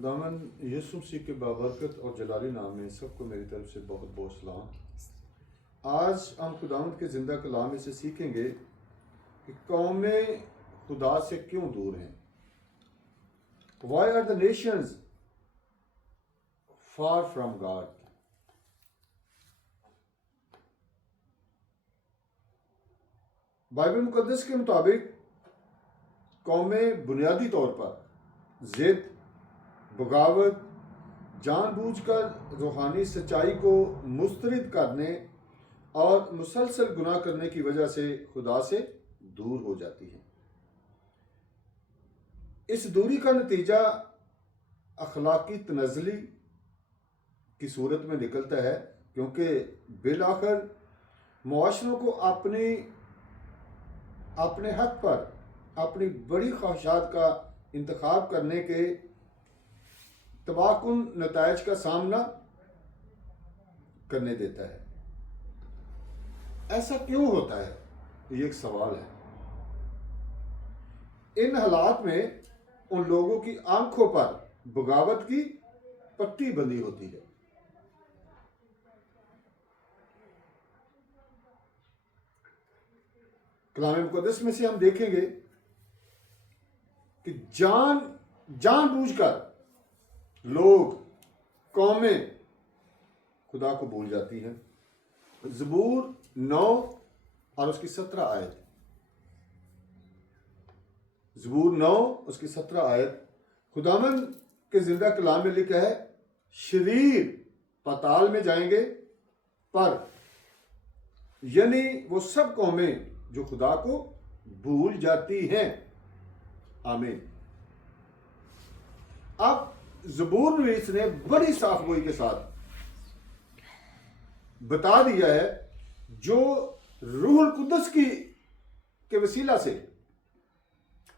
खुदावन यीशु मसीह के बाबरकत और जलाली नाम में सबको मेरी तरफ से बहुत बहुत सलाम। आज हम खुदावंद के ज़िंदा कलाम में से सीखेंगे कि कौमें खुदा से क्यों दूर हैं। Why are the nations far from God. Bible मुकद्दस के मुताबिक कौमें बुनियादी तौर पर जिद, बगावत, जानबूझकर रूहानी सच्चाई को मुस्तरद करने और मुसलसल गुनाह करने की वजह से खुदा से दूर हो जाती है। इस दूरी का नतीजा अखलाकी तनज़ली की सूरत में निकलता है, क्योंकि बिल आखिर मुआशरों को अपने हक पर अपनी बड़ी ख्वाहिशात का इंतखाब करने के तबाहकुन नताइज का सामना करने देता है। ऐसा क्यों होता है, ये एक सवाल है। इन हालात में उन लोगों की आंखों पर बगावत की पट्टी बंधी होती है। कलाम मुकद्दस में से हम देखेंगे कि जानबूझकर लोग, कौमें खुदा को भूल जाती हैं। ज़बूर 9 और उसकी 17 आयत। ज़बूर 9 उसकी 17 आयत खुदावन के जिंदा कलाम में लिखा है, शरीर पाताल में जाएंगे, पर यानी वो सब कौमें जो खुदा को भूल जाती हैं। आमीन। अब ज़बूर नवीस ने बड़ी साफ़गोई के साथ बता दिया है, जो रूहुल कुद्दस के वसीला से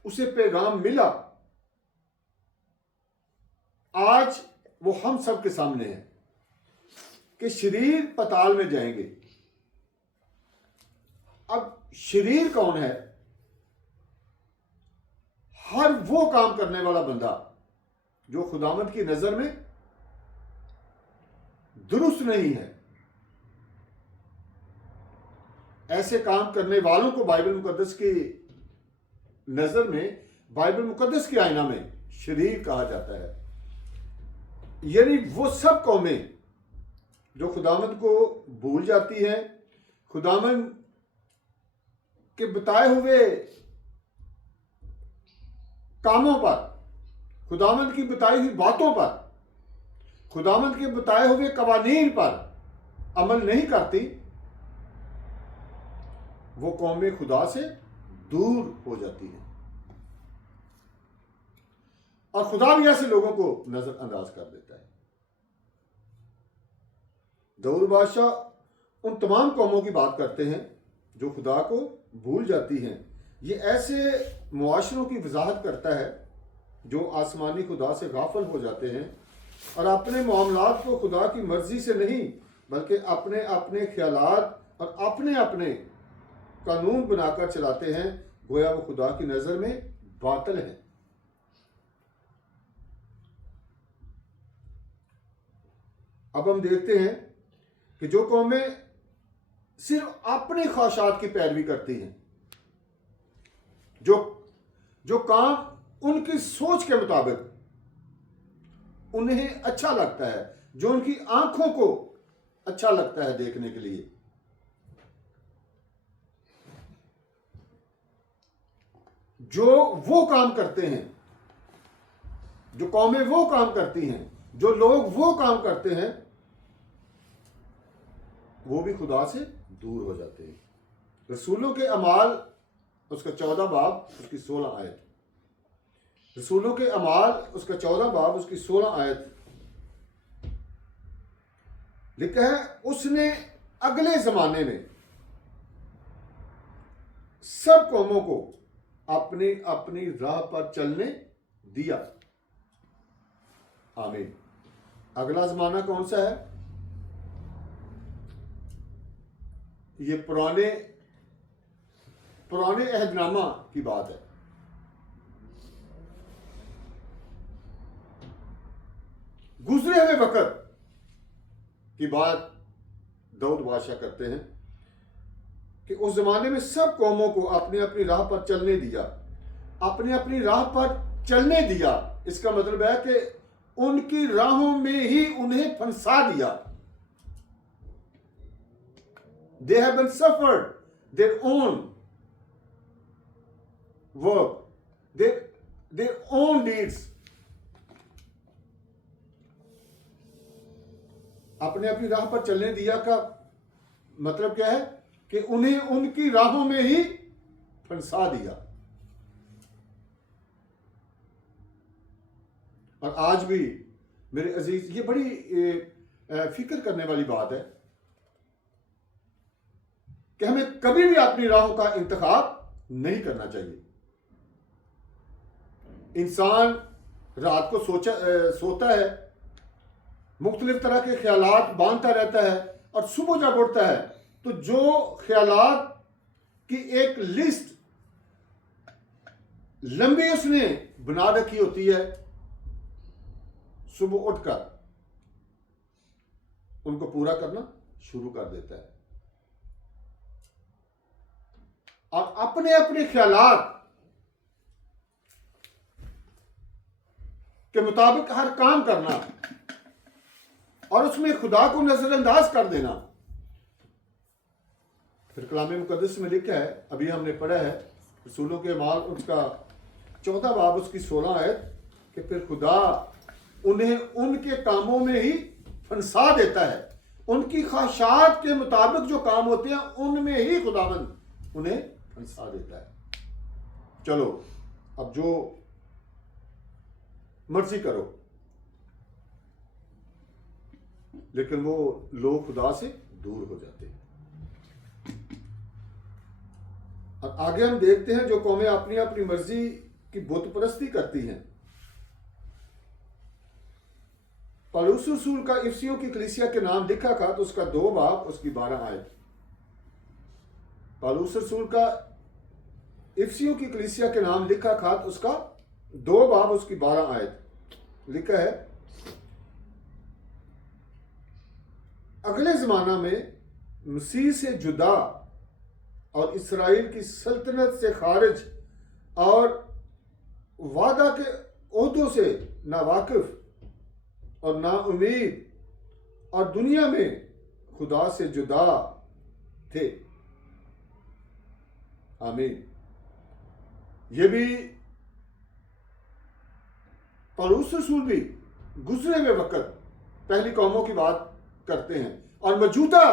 उसे पैगाम मिला, आज वो हम सब के सामने है कि शरीर पाताल में जाएंगे। अब शरीर कौन है? हर वो काम करने वाला बंदा जो खुदावंद की नजर में दुरुस्त नहीं है। ऐसे काम करने वालों को बाइबल मुकद्दस की नजर में, बाइबल मुकद्दस के आईना में शरीर कहा जाता है। यानी वो सब कौमें जो खुदावंद को भूल जाती हैं, खुदावंद के बताए हुए कामों पर, खुदावंद की बताई हुई बातों पर, खुदावंद के बताए हुए कवानीन पर अमल नहीं करती, वो कौमें खुदा से दूर हो जाती हैं। और खुदा भी ऐसे लोगों को नजरअंदाज कर देता है। दाऊद बादशाह उन तमाम कौमों की बात करते हैं जो खुदा को भूल जाती हैं। ये ऐसे मुआशरों की वजाहत करता है जो आसमानी खुदा से गाफिल हो जाते हैं और अपने मामलात को खुदा की मर्जी से नहीं, बल्कि अपने अपने ख्यालात और अपने अपने कानून बनाकर चलाते हैं। गोया वो खुदा की नज़र में बातिल है। अब हम देखते हैं कि जो कौमें सिर्फ अपनी ख्वाहिशात की पैरवी करती हैं, जो काम उनकी सोच के मुताबिक उन्हें अच्छा लगता है, जो उनकी आंखों को अच्छा लगता है देखने के लिए, जो वो काम करते हैं, जो कौमें वो काम करती हैं, जो लोग वो काम करते हैं, वो भी खुदा से दूर हो जाते हैं। रसूलों के अमाल उसका 14 बाब उसकी 16 आयत। रसूलों के अमाल उसका 14 बाब उसकी 16 आयत लिखा है, उसने अगले जमाने में सब कौमों को अपनी अपनी राह पर चलने दिया। आमीन। अगला जमाना कौन सा है? ये पुराने अहदनामा की बात है। गुजरे हुए वक्त की बात दाऊद बादशाह करते हैं कि उस जमाने में सब कौमों को अपनी अपनी राह पर चलने दिया, अपनी अपनी राह पर चलने दिया। इसका मतलब है कि उनकी राहों में ही उन्हें फंसा दिया। They have been suffered their own work, their own deeds. अपने अपनी राह पर चलने दिया का मतलब क्या है कि उन्हें उनकी राहों में ही फंसा दिया। और आज भी मेरे अजीज, ये बड़ी फिक्र करने वाली बात है कि हमें कभी भी अपनी राहों का इंतखाब नहीं करना चाहिए। इंसान रात को सोता है, मुख्तलिफ तरह के ख्यालात बांधता रहता है, और सुबह जब उठता है तो जो ख्यालात की एक लिस्ट लंबी उसने बना रखी होती है, सुबह उठकर उनको पूरा करना शुरू कर देता है और अपने अपने ख्यालात के मुताबिक हर काम करना और उसमें खुदा को नजरअंदाज कर देना। फिर कलाम मुकद्दस में लिखा है, अभी हमने पढ़ा है रसूलों के अमाल उसका 14 बाब उसकी 16 आयत, कि फिर खुदा उन्हें उनके कामों में ही फंसा देता है। उनकी ख्वाहिशात के मुताबिक जो काम होते हैं उनमें ही खुदावंद उन्हें फंसा देता है। चलो अब जो मर्जी करो, लेकिन वो लोग खुदा से दूर हो जाते हैं। और आगे हम देखते हैं जो कौमें अपनी अपनी मर्जी की बुत परस्ती करती हैं। पौलुस रसूल का इफिसियों की कलीसिया के नाम लिखा था तो उसका 2 बाब उसकी 12 आयत। पौलुस रसूल का इफिसियों की कलीसिया के नाम लिखा था तो उसका 2 बाब उसकी 12 आयत लिखा है, अगले जमाना में मसीह से जुदा और इसराइल की सल्तनत से खारिज और वादा के ओहदों से नावाकिफ और नाउमीद और दुनिया में खुदा से जुदा थे। आमीन। ये भी पौलुस रसूल भी गुजरे हुए वक्त पहली कौमों की बात करते हैं और मौजूदा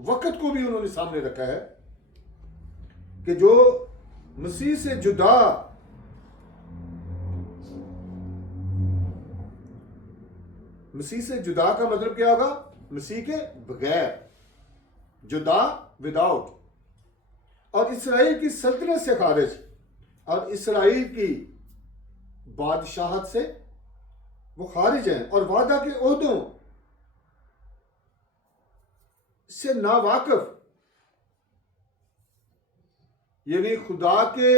वक्त को भी उन्होंने सामने रखा है कि जो मसीह से जुदा का मतलब क्या होगा? मसीह के बगैर, जुदा, विदाउट, और इसराइल की सल्तनत से खारिज और इसराइल की बादशाहत से वो खारिज हैं और वादा के ओहदों से नावाकिफ, यानी खुदा के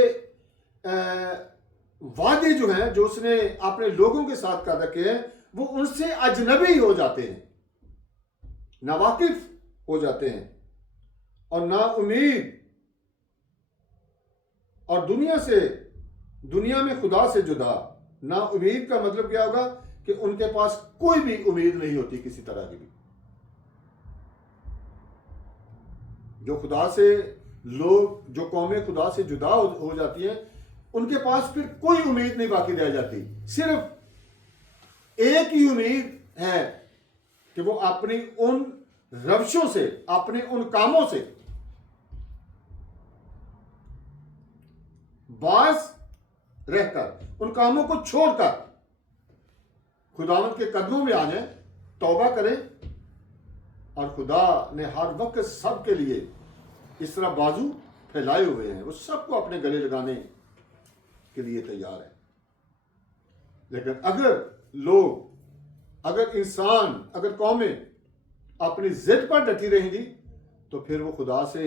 वादे जो हैं जो उसने अपने लोगों के साथ कर रखे हैं वो उनसे अजनबी हो जाते हैं, नावाकिफ हो जाते हैं और ना उम्मीद, और दुनिया में खुदा से जुदा। ना उम्मीद का मतलब क्या होगा कि उनके पास कोई भी उम्मीद नहीं होती किसी तरह की भी। जो खुदा से लोग, जो कौमें खुदा से जुदा हो जाती हैं, उनके पास फिर कोई उम्मीद नहीं बाकी रह जाती। सिर्फ एक ही उम्मीद है कि वो अपनी उन रवशों से, अपने उन कामों से बाज रहकर, उन कामों को छोड़कर खुदावंद के कदमों में आ जाए, तौबा करें, और खुदा ने हर वक्त सबके लिए इस तरह बाजू फैलाए हुए हैं, वो सबको अपने गले लगाने के लिए तैयार है। लेकिन अगर इंसान, अगर कौमें अपनी जिद पर डटी रहेंगी तो फिर वो खुदा से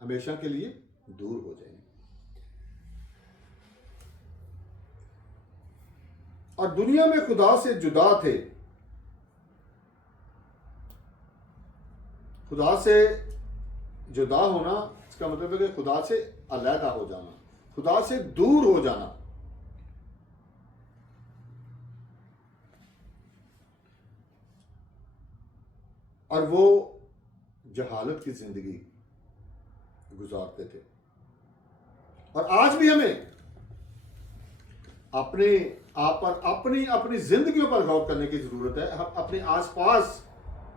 हमेशा के लिए दूर हो जाएंगे। और दुनिया में खुदा से जुदा थे। खुदा से जुदा होना इसका मतलब है कि खुदा से अलहदा हो जाना, खुदा से दूर हो जाना। और वो जहालत की जिंदगी गुजारते थे। और आज भी हमें अपने आप पर, अपनी अपनी जिंदगियों पर गौर करने की जरूरत है। हम अपने आसपास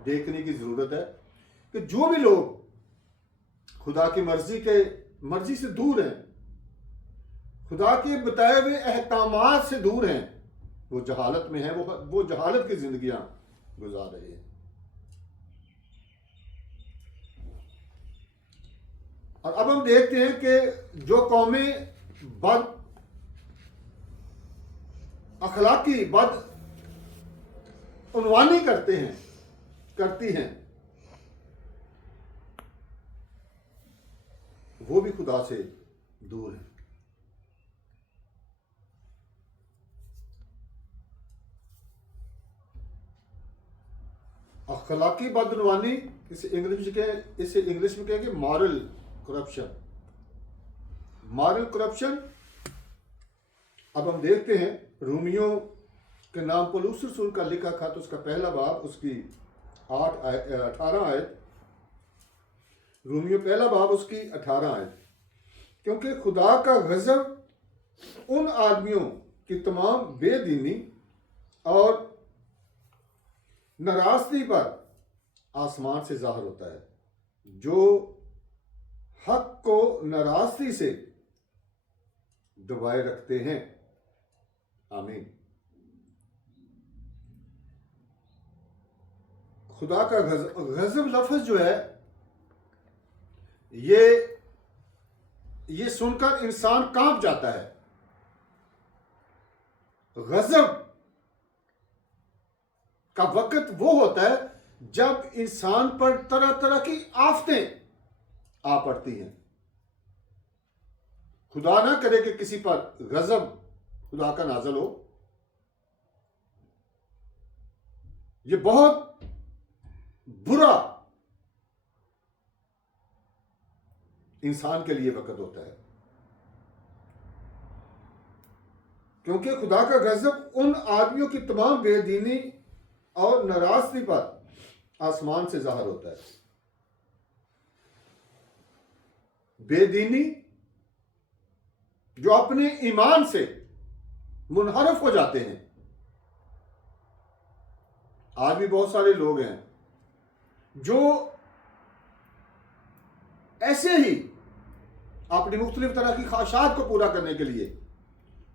देखने की जरूरत है कि जो भी लोग खुदा की मर्जी से दूर हैं, खुदा के बताए हुए अहकामात से दूर हैं, वो जहालत में है, वो जहालत की जिंदगियां गुजार रहे हैं। और अब हम देखते हैं कि जो कौमें बद अखलाकी, बद उन्वानी करती हैं, वो भी खुदा से दूर है। अखलाकी बदनवानी, इसे इंग्लिश में कहेंगे मॉरल करप्शन। Moral corruption. अब हम देखते हैं रोमियो के नाम पौलुस रसूल का लिखा खत, उसका पहला बाब, उसकी 18 आयत। रोमियो पहला बाब, उसकी 18 आयत। क्योंकि खुदा का गजब उन आदमियों की तमाम बेदीनी और नाराजगी पर आसमान से जाहिर होता है, जो हक को नाराजगी से दबाए रखते हैं। आमीन। खुदा का गजब लफ्ज जो है, ये सुनकर इंसान कांप जाता है। गजब का वक्त वो होता है जब इंसान पर तरह तरह की आफतें आ पड़ती हैं। खुदा ना करे कि किसी पर गजब खुदा का नाजल हो। ये बहुत बुरा इंसान के लिए वक्त होता है, क्योंकि खुदा का गजब उन आदमियों की तमाम बेदीनी और नाराजगी पर आसमान से जाहिर होता है। बेदीनी जो अपने ईमान से मुनहरफ हो जाते हैं। आज भी बहुत सारे लोग हैं जो ऐसे ही अपनी मुख्तलिफ तरह की ख्वाहिशात को पूरा करने के लिए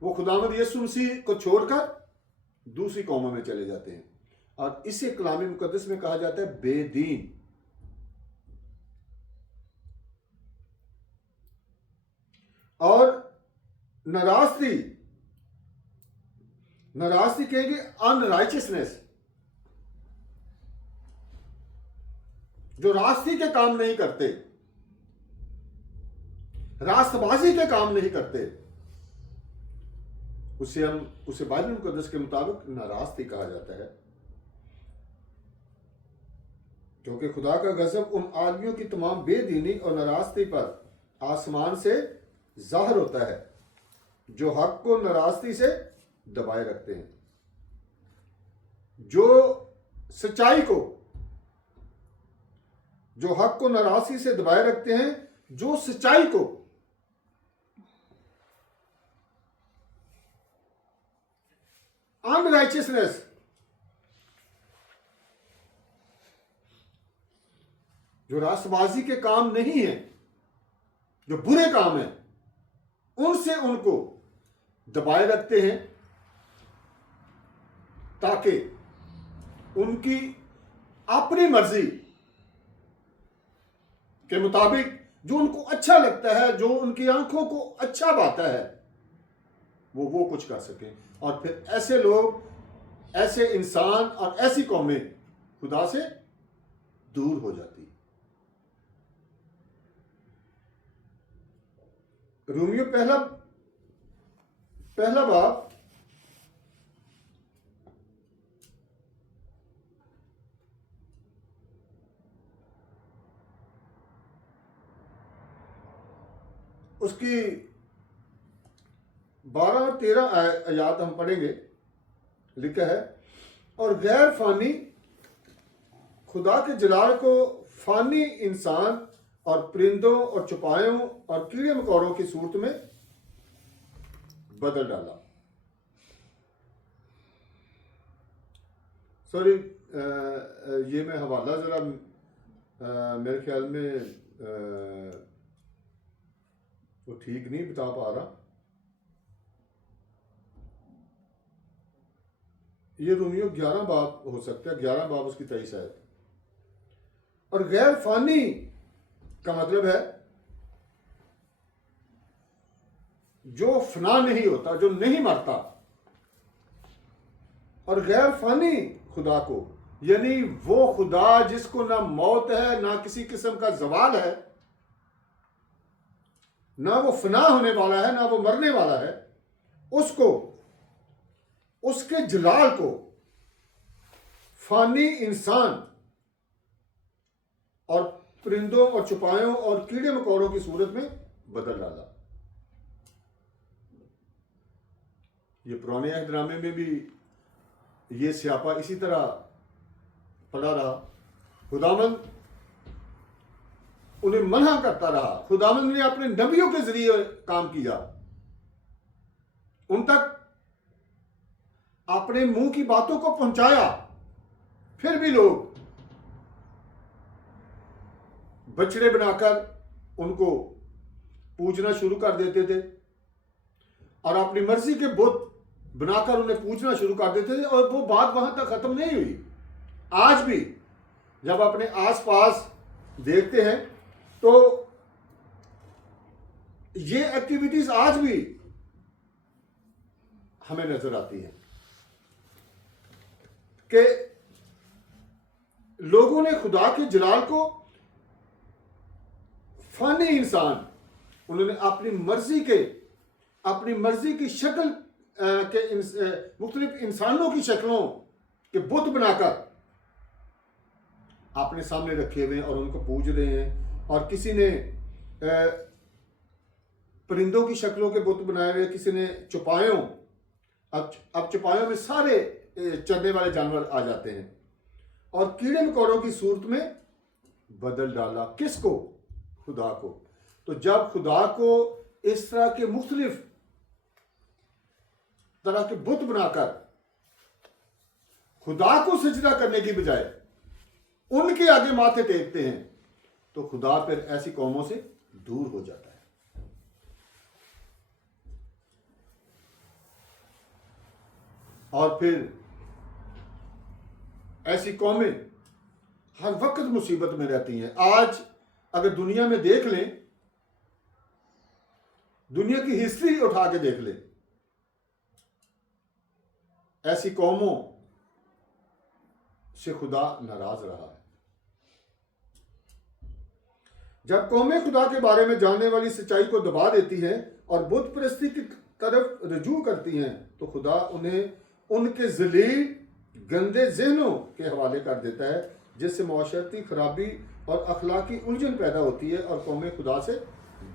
वो खुदावंद यीशु मसीह को छोड़कर दूसरी कौमों में चले जाते हैं। और इसे कलाम मुकद्दस में कहा जाता है बेदीन। और नाराजगी कहेंगे अनराइचियसनेस, जो रास्ते के काम नहीं करते, रास्तबाजी के काम नहीं करते, उसे बाइबल मुकद्दस के मुताबिक नाराजगी कहा जाता है। क्योंकि खुदा का गजब उन आदमियों की तमाम बेदीनी और नाराजगी पर आसमान से जाहिर होता है, जो हक को नाराजगी से दबाए रखते हैं, जो हक को नाराजगी से दबाए रखते हैं, जो सच्चाई को अनराइचियसनेस, जो रास्तबाजी के काम नहीं है, जो बुरे काम हैं, उनसे उनको दबाए रखते हैं, ताकि उनकी अपनी मर्जी के मुताबिक जो उनको अच्छा लगता है, जो उनकी आंखों को अच्छा भाता है, वो कुछ कर सकें। और फिर ऐसे लोग, ऐसे इंसान और ऐसी कौमें खुदा से दूर हो जाती। रोमियो पहला बाब, उसकी 12 और 13 आयात हम पढ़ेंगे। लिखा है, और गैर फानी खुदा के जलाल को फानी इंसान और परिंदों और चौपायों और कीड़े मकोड़ों की सूरत में बदल डाला। सॉरी, ये मैं हवाला ज़रा मेरे ख्याल में वो ठीक नहीं बता पा रहा। ये रोमियो 11 बाब हो सकता है, 11 बाब उसकी 23 आयत। और गैर फानी का मतलब है जो फना नहीं होता, जो नहीं मरता। और गैर फानी खुदा को, यानी वो खुदा जिसको ना मौत है, ना किसी किस्म का जवाल है, ना वो फना होने वाला है, ना वो मरने वाला है, उसको, उसके जलाल को फानी इंसान और परिंदों और चौपायों और कीड़े मकोड़ों की सूरत में बदल डाला। ये पुराने अहदनामे में भी ये स्यापा इसी तरह पड़ा रहा। खुदावंद उन्हें मना करता रहा। खुदावंद ने अपने नबियों के जरिए काम किया, उन तक अपने मुंह की बातों को पहुंचाया, फिर भी लोग बछड़े बनाकर उनको पूजना शुरू कर देते थे और अपनी मर्जी के बुत बनाकर उन्हें पूजना शुरू कर देते थे। और वो बात वहां तक खत्म नहीं हुई। आज भी जब अपने आसपास देखते हैं तो ये एक्टिविटीज आज भी हमें नजर आती हैं कि लोगों ने खुदा के जलाल को फानी इंसान, उन्होंने अपनी मर्जी की शक्ल के मुख्तलिफ इंसानों की शक्लों के बुत बनाकर अपने सामने रखे हुए हैं और उनको पूज रहे हैं। और किसी ने परिंदों की शक्लों के बुत बनाए हुए, किसी ने चौपायों। अब चौपायों में सारे चरने वाले जानवर आ जाते हैं। और कीड़े मकोड़ों की सूरत में बदल डाला। किसको? खुदा को। तो जब खुदा को इस तरह के मुख्तलिफ तरह के बुत बनाकर खुदा को सजदा करने की बजाय उनके आगे माथे टेकते हैं तो खुदा फिर ऐसी कौमों से दूर हो जाता है। और फिर ऐसी कौमें हर वक्त मुसीबत में रहती हैं। आज अगर दुनिया में देख लें, दुनिया की हिस्ट्री उठा के देख लें, ऐसी कौमों से खुदा नाराज रहा है। जब कौमें खुदा के बारे में जानने वाली सच्चाई को दबा देती हैं और बुत परस्ती की तरफ रजू करती हैं तो खुदा उन्हें उनके जलील गंदे जहनों के हवाले कर देता है, जिससे मुआशरती खराबी और अखलाकी उलझन पैदा होती है और कौमें खुदा से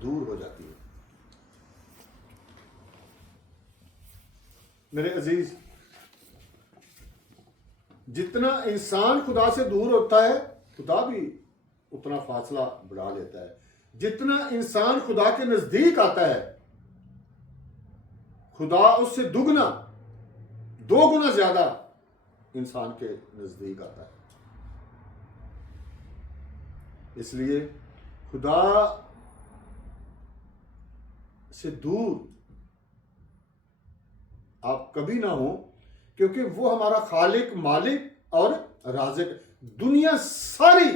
दूर हो जाती है। मेरे अजीज, जितना इंसान खुदा से दूर होता है खुदा भी उतना फासला बढ़ा लेता है। जितना इंसान खुदा के नजदीक आता है खुदा उससे दुगना, 2 गुना ज्यादा इंसान के नजदीक आता है। इसलिए खुदा से दूर आप कभी ना हो, क्योंकि वो हमारा खालिक, मालिक और राज़िक। दुनिया सारी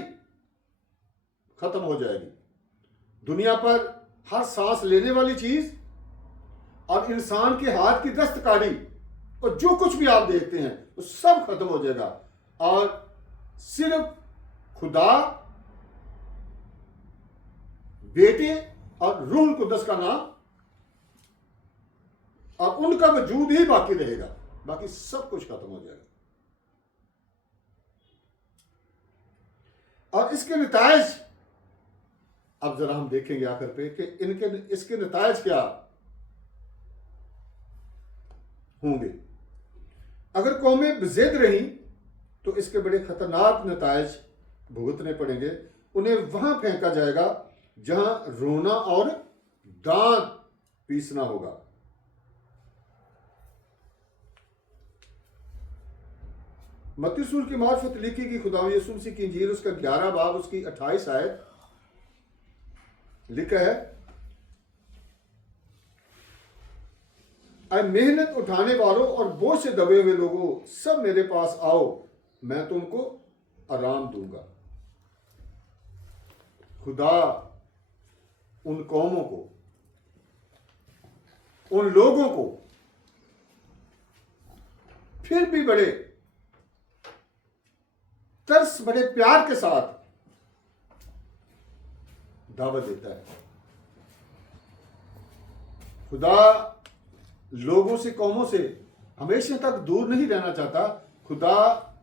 खत्म हो जाएगी। दुनिया पर हर सांस लेने वाली चीज और इंसान के हाथ की दस्तकारी और जो कुछ भी आप देखते हैं वो सब खत्म हो जाएगा और सिर्फ खुदा, बेटे और रूह कुद्दस का नाम और उनका वजूद ही बाकी रहेगा। बाकी सब कुछ खत्म हो जाएगा। और इसके नताइज अब जरा हम देखेंगे आखिर पे कि इसके नतायज क्या होंगे। अगर कौमें बेज़िद रही तो इसके बड़े खतरनाक नतायज भुगतने पड़ेंगे। उन्हें वहां फेंका जाएगा जहां रोना और दांत पीसना होगा। मत्ती रसूल की मार्फत लिखी कि खुदा यीशु मसीह की इंजील उसका 11 बाब उसकी 28 आयत लिखा है, ऐ मेहनत उठाने वालों और बोझ से दबे हुए लोगों, सब मेरे पास आओ, मैं तुमको आराम दूंगा। खुदा उन कौमों को, उन लोगों को फिर भी बड़े तरस, बड़े प्यार के साथ दावत देता है। खुदा लोगों से, कौमों से हमेशा तक दूर नहीं रहना चाहता। खुदा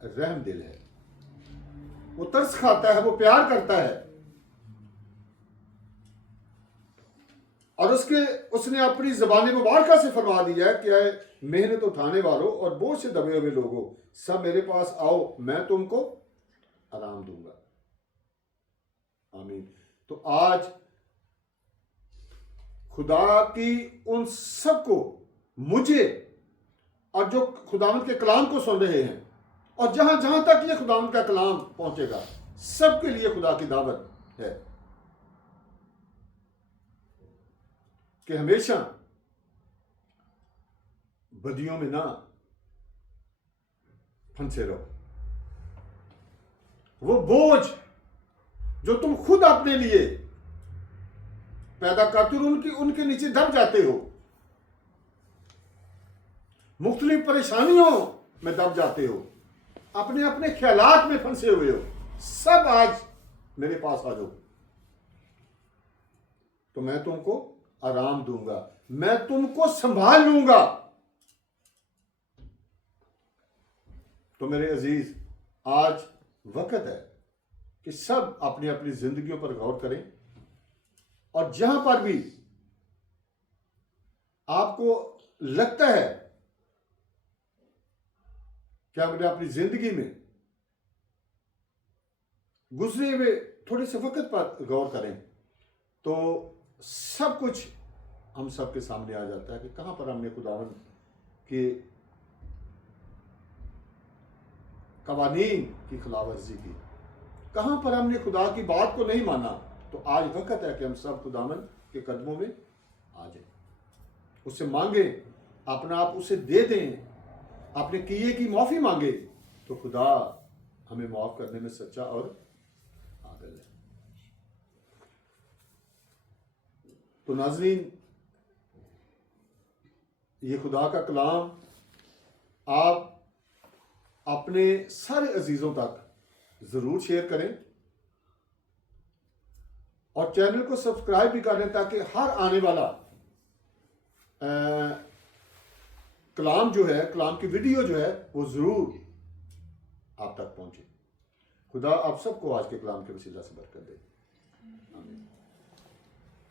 रहम दिल है, वो तरस खाता है, वो प्यार करता है। और उसने अपनी ज़बान मुबारका से फरमा दिया है कि मेहनत उठाने वालों और बोझ से दबे हुए लोगों, सब मेरे पास आओ, मैं तुमको आराम दूंगा। आमीन। तो आज खुदा की उन सबको, मुझे और जो खुदावंद के कलाम को सुन रहे हैं, और जहां जहां तक ये खुदावंद का कलाम पहुंचेगा, सबके लिए खुदा की दावत है कि हमेशा बदियों में ना फंसे रहो। वो बोझ जो तुम खुद अपने लिए पैदा करते हो, उनके नीचे दब जाते हो, मुख्तलिफ परेशानियों में दब जाते हो, अपने अपने ख्यालात में फंसे हुए हो, सब आज मेरे पास आ जाओ, तो मैं तुमको आराम दूंगा, मैं तुमको संभाल लूंगा। तो मेरे अजीज, आज वक्त है कि सब अपनी अपनी जिंदगियों पर गौर करें, और जहां पर भी आपको लगता है कि आपने अपनी जिंदगी में गुजरे हुए थोड़े से वक्त पर गौर करें, तो सब कुछ हम सब के सामने आ जाता है कि कहां पर हमने खुदावंद के कवानीन की खिलाफवर्जी की, कहां पर हमने खुदा की बात को नहीं माना। तो आज वक्त है कि हम सब खुदावंद के कदमों में आ जाए, उससे मांगे, अपना आप उसे दे दें, अपने किए की माफी मांगे, तो खुदा हमें माफ करने में सच्चा और आदिल है। तो नाज़रीन, ये खुदा का कलाम आप अपने सारे अजीजों तक जरूर शेयर करें, और चैनल को सब्सक्राइब भी करें, ताकि हर आने वाला कलाम जो है, कलाम की वीडियो जो है, वो जरूर आप तक पहुंचे। खुदा आप सबको आज के कलाम के वसीला से बरकत दे। आमीन।